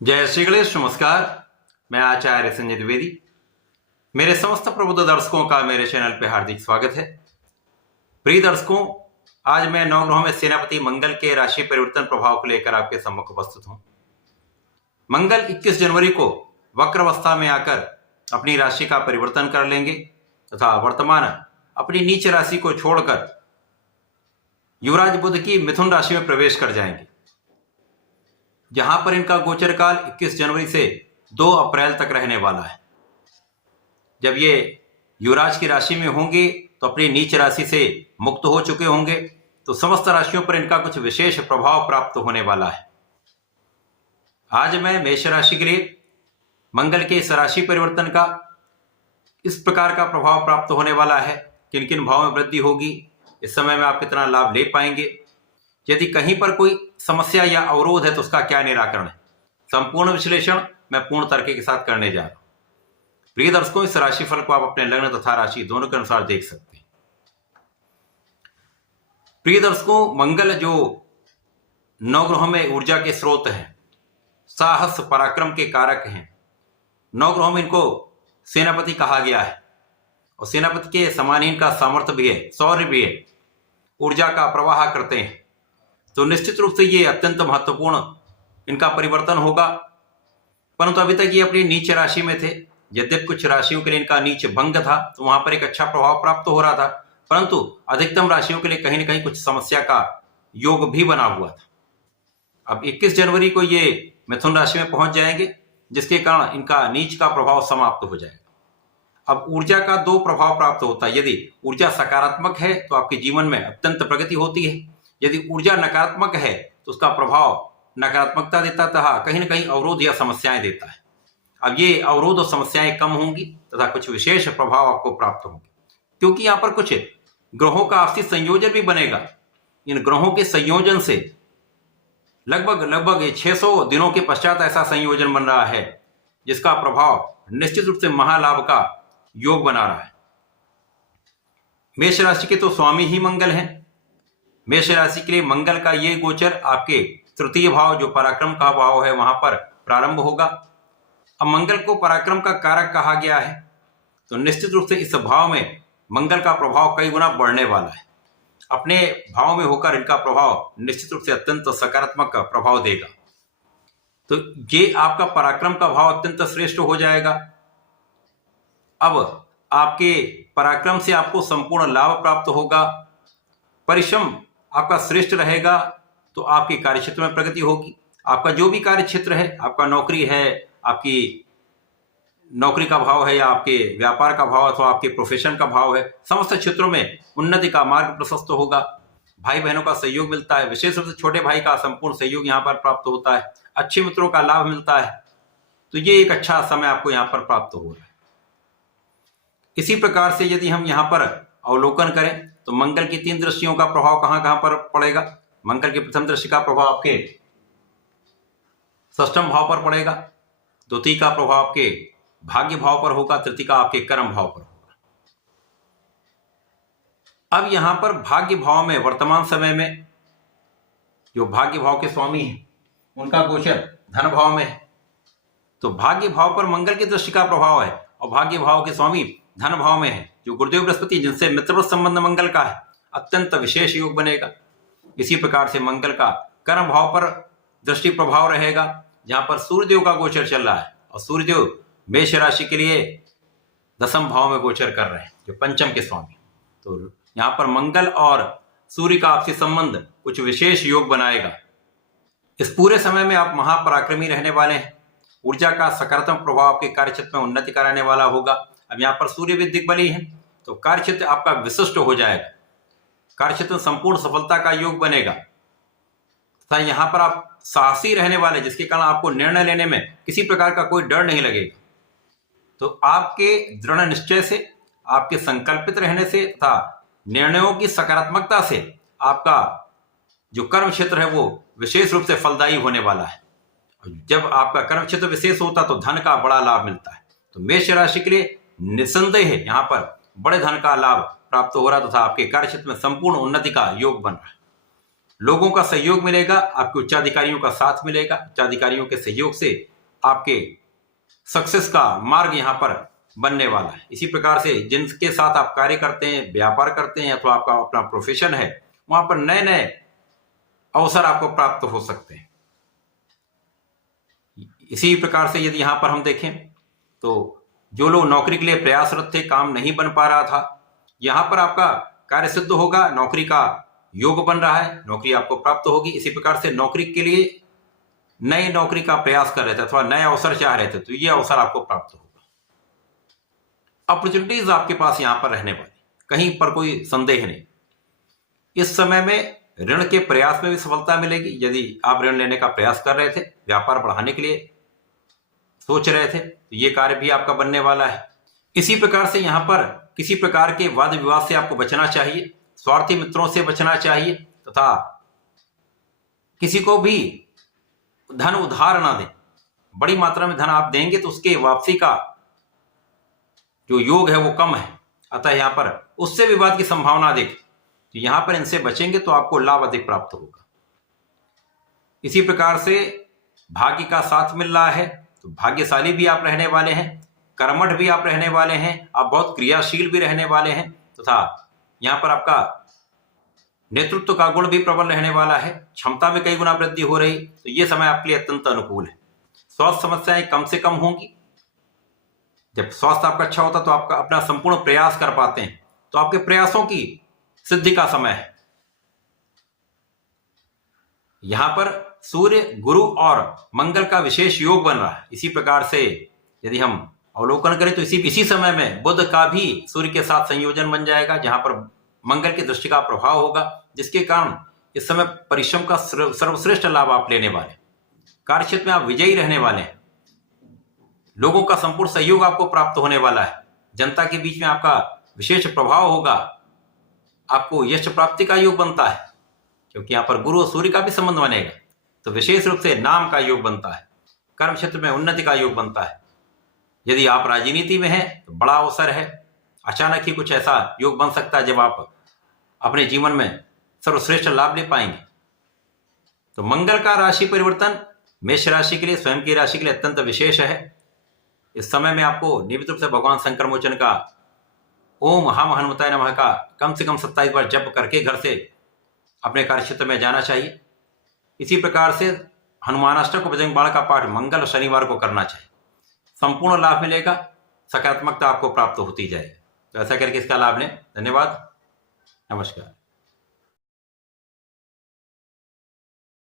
जय श्री गणेश। नमस्कार, मैं आचार्य संजय द्विवेदी। मेरे समस्त प्रबुद्ध दर्शकों का मेरे चैनल पे हार्दिक स्वागत है। प्रिय दर्शकों, आज मैं नवग्रहों में सेनापति मंगल के राशि परिवर्तन प्रभाव को लेकर आपके सम्मुख उपस्थित हूं। मंगल 21 जनवरी को वक्र अवस्था में आकर अपनी राशि का परिवर्तन कर लेंगे तथा वर्तमान अपनी नीच राशि को छोड़कर युवराज बुध की मिथुन राशि में प्रवेश कर जाएंगे, जहां पर इनका गोचर काल 21 जनवरी से 2 अप्रैल तक रहने वाला है। जब ये युवराज की राशि में होंगे तो अपनी नीच राशि से मुक्त हो चुके होंगे, तो समस्त राशियों पर इनका कुछ विशेष प्रभाव प्राप्त होने वाला है। आज मैं मेष राशि के लिए मंगल के इस राशि परिवर्तन का इस प्रकार का प्रभाव प्राप्त होने वाला है, किन किन भाव में वृद्धि होगी, इस समय में आप कितना लाभ ले पाएंगे, यदि कहीं पर कोई समस्या या अवरोध है तो उसका क्या निराकरण है, संपूर्ण विश्लेषण मैं पूर्ण तर्क के साथ करने जा रहा हूं। प्रिय दर्शकों, इस राशिफल को आप अपने लग्न तथा राशि दोनों के अनुसार देख सकते हैं। प्रिय दर्शकों, मंगल जो नवग्रहों में ऊर्जा के स्रोत हैं, साहस पराक्रम के कारक हैं, नवग्रहों में इनको सेनापति कहा गया है और सेनापति के समान ही इनका सामर्थ्य भी है, शौर्य भी है, ऊर्जा का प्रवाह करते हैं। तो निश्चित रूप से ये अत्यंत महत्वपूर्ण इनका परिवर्तन होगा। परंतु अभी तक ये अपनी नीच राशि में थे। यद्यपि कुछ राशियों के लिए इनका नीच भंग था तो वहां पर एक अच्छा प्रभाव प्राप्त हो रहा था, परंतु अधिकतम राशियों के लिए कहीं ना कहीं कुछ समस्या का योग भी बना हुआ था। अब 21 जनवरी को ये मिथुन राशि में पहुंच जाएंगे, जिसके कारण इनका नीच का प्रभाव समाप्त हो जाएगा। अब ऊर्जा का 2 प्रभाव प्राप्त होता है। यदि ऊर्जा सकारात्मक है तो आपके जीवन में अत्यंत प्रगति होती है, यदि ऊर्जा नकारात्मक है तो उसका प्रभाव नकारात्मकता देता तथा कहीं ना कहीं अवरोध या समस्याएं देता है। अब ये अवरोध और समस्याएं कम होंगी तथा कुछ विशेष प्रभाव आपको प्राप्त होंगे, क्योंकि यहाँ पर कुछ ग्रहों का आपसी संयोजन भी बनेगा। इन ग्रहों के संयोजन से लगभग 600 दिनों के पश्चात ऐसा संयोजन बन रहा है, जिसका प्रभाव निश्चित रूप से महालाभ का योग बना रहा है। मेष राशि के तो स्वामी ही मंगल हैं। मेष राशि के लिए मंगल का ये गोचर आपके तृतीय भाव, जो पराक्रम का भाव है, वहां पर प्रारंभ होगा। अब मंगल को पराक्रम का कारक कहा गया है, तो निश्चित रूप से इस भाव में मंगल का प्रभाव कई गुना बढ़ने वाला है। अपने भाव में होकर इनका प्रभाव निश्चित रूप से अत्यंत सकारात्मक प्रभाव देगा। तो ये आपका पराक्रम का भाव अत्यंत श्रेष्ठ हो जाएगा। अब आपके पराक्रम से आपको संपूर्ण लाभ प्राप्त होगा। परिश्रम आपका श्रेष्ठ रहेगा तो आपके कार्यक्षेत्र में प्रगति होगी। आपका जो भी कार्य क्षेत्र है, आपका नौकरी है, आपकी नौकरी का भाव है या आपके व्यापार का भाव अथवा आपके प्रोफेशन का भाव है, समस्त क्षेत्रों में उन्नति का मार्ग प्रशस्त होगा। भाई बहनों का सहयोग मिलता है, विशेष रूप से छोटे भाई का संपूर्ण सहयोग यहाँ पर प्राप्त होता है। अच्छे मित्रों का लाभ मिलता है। तो ये एक अच्छा समय आपको यहाँ पर प्राप्त हो रहा है। इसी प्रकार से यदि हम यहाँ पर अवलोकन करें तो मंगल की 3 दृष्टियों का प्रभाव कहां कहां पर पड़ेगा। मंगल की प्रथम दृष्टि का प्रभाव आपके षष्ठम भाव पर पड़ेगा, द्वितीय का प्रभाव आपके भाग्य भाव पर होगा, तृतीय का आपके कर्म भाव पर होगा। अब यहां पर भाग्य भाव में वर्तमान समय में जो भाग्य भाव के स्वामी हैं, उनका गोचर धन भाव में है। तो भाग्य भाव पर मंगल की दृष्टि का प्रभाव है और भाग्य भाव के स्वामी धन भाव में है, जो गुरुदेव बृहस्पति, जिनसे मित्रवत संबंध मंगल का है, अत्यंत विशेष योग बनेगा। इसी प्रकार से मंगल का कर्म भाव पर दृष्टि प्रभाव रहेगा, जहां पर सूर्यदेव का गोचर चल रहा है और सूर्यदेव मेष राशि के लिए 10वें भाव में गोचर कर रहे हैं, जो पंचम के स्वामी। तो यहां पर मंगल और सूर्य का आपसी संबंध कुछ विशेष योग बनाएगा। इस पूरे समय में आप महापराक्रमी रहने वाले हैं। ऊर्जा का सकारात्मक प्रभाव आपके कार्यक्षेत्र में उन्नति कराने वाला होगा। अब यहाँ पर सूर्य भी दिग्बली है, तो कार्यक्षेत्र आपका विशिष्ट हो जाएगा। कार्यक्षेत्र में संपूर्ण सफलता का योग बनेगा तथा यहाँ पर आप साहसी रहने वाले, जिसके कारण आपको निर्णय लेने में किसी प्रकार का कोई डर नहीं लगेगा। तो आपके दृढ़ निश्चय से, आपके संकल्पित रहने से तथा निर्णयों की सकारात्मकता से आपका जो कर्म क्षेत्र है वो विशेष रूप से फलदायी होने वाला है। जब आपका कर्म क्षेत्र विशेष होता तो धन का बड़ा लाभ मिलता है। तो मेष राशि के लिए निसंदेह है यहाँ पर बड़े धन का लाभ प्राप्त हो रहा तथा आपके कार्यक्षेत्र में संपूर्ण उन्नति का योग बन रहा है। लोगों का सहयोग मिलेगा, आपके उच्चाधिकारियों का साथ मिलेगा। उच्चाधिकारियों के सहयोग से आपके सक्सेस का मार्ग यहाँ पर बनने वाला है। इसी प्रकार से जिनके साथ आप कार्य करते हैं, व्यापार करते हैं अथवा आपका अपना प्रोफेशन है, वहां पर नए नए अवसर आपको प्राप्त हो सकते हैं। इसी प्रकार से यदि यहां पर हम देखें तो जो लोग नौकरी के लिए प्रयासरत थे, काम नहीं बन पा रहा था, यहां पर आपका कार्य सिद्ध होगा, नौकरी का योग बन रहा है, नौकरी आपको प्राप्त होगी। इसी प्रकार से नौकरी के लिए नई नौकरी का प्रयास कर रहे थे अथवा नए अवसर चाह रहे थे, तो ये अवसर आपको प्राप्त होगा। अपॉर्चुनिटीज आपके पास यहां पर रहने वाली, कहीं पर कोई संदेह नहीं। इस समय में ऋण के प्रयास में भी सफलता मिलेगी। यदि आप ऋण लेने का प्रयास कर रहे थे, व्यापार बढ़ाने के लिए सोच रहे थे, तो ये कार्य भी आपका बनने वाला है। इसी प्रकार से यहां पर किसी प्रकार के वाद विवाद से आपको बचना चाहिए, स्वार्थी मित्रों से बचना चाहिए, तथा किसी को भी धन उधार ना दें। बड़ी मात्रा में धन आप देंगे तो उसके वापसी का जो योग है वो कम है, अतः यहां पर उससे विवाद की संभावना देख, तो यहां पर इनसे बचेंगे तो आपको लाभ अधिक प्राप्त होगा। इसी प्रकार से भाग्य का साथ मिल रहा है, तो भाग्यशाली भी आप रहने वाले हैं, कर्मठ भी आप रहने वाले हैं, आप बहुत क्रियाशील भी रहने वाले हैं, तथा यहां पर आपका नेतृत्व का गुण भी प्रबल रहने वाला है, क्षमता में कई गुना वृद्धि हो रही, तो यह समय आपके लिए अत्यंत अनुकूल है। स्वास्थ्य समस्याएं कम से कम होंगी। जब स्वास्थ्य आपका अच्छा होता तो आपका अपना संपूर्ण प्रयास कर पाते हैं, तो आपके प्रयासों की सिद्धि का समय है। यहां पर सूर्य, गुरु और मंगल का विशेष योग बन रहा है। इसी प्रकार से यदि हम अवलोकन करें तो इसी समय में बुध का भी सूर्य के साथ संयोजन बन जाएगा, जहां पर मंगल की दृष्टि का प्रभाव होगा, जिसके कारण इस समय परिश्रम का सर्वश्रेष्ठ लाभ आप लेने वाले, कार्यक्षेत्र में आप विजयी रहने वाले हैं, लोगों का संपूर्ण सहयोग आपको प्राप्त होने वाला है, जनता के बीच में आपका विशेष प्रभाव होगा, आपको यश प्राप्ति का योग बनता है, क्योंकि यहां पर गुरु और सूर्य का भी संबंध बनेगा, तो विशेष रूप से नाम का योग बनता है, कर्म क्षेत्र में उन्नति का योग बनता है। यदि आप राजनीति में हैं तो बड़ा अवसर है, अचानक ही कुछ ऐसा योग बन सकता है जब आप अपने जीवन में सर्वश्रेष्ठ लाभ ले पाएंगे। तो मंगल का राशि परिवर्तन मेष राशि के लिए, स्वयं की राशि के लिए अत्यंत विशेष है। इस समय में आपको नियमित रूप से भगवान शंकर मोचन का ओम हम हनुमताय नमः का कम से कम 27 बार जप करके घर से अपने कार्यक्षेत्र में जाना चाहिए। इसी प्रकार से हनुमानाष्टक को बजरंग बाण का पाठ मंगल और शनिवार को करना चाहिए, संपूर्ण लाभ मिलेगा, सकारात्मकता आपको प्राप्त होती जाएगी। तो ऐसा करके इसका लाभ लें। धन्यवाद, नमस्कार।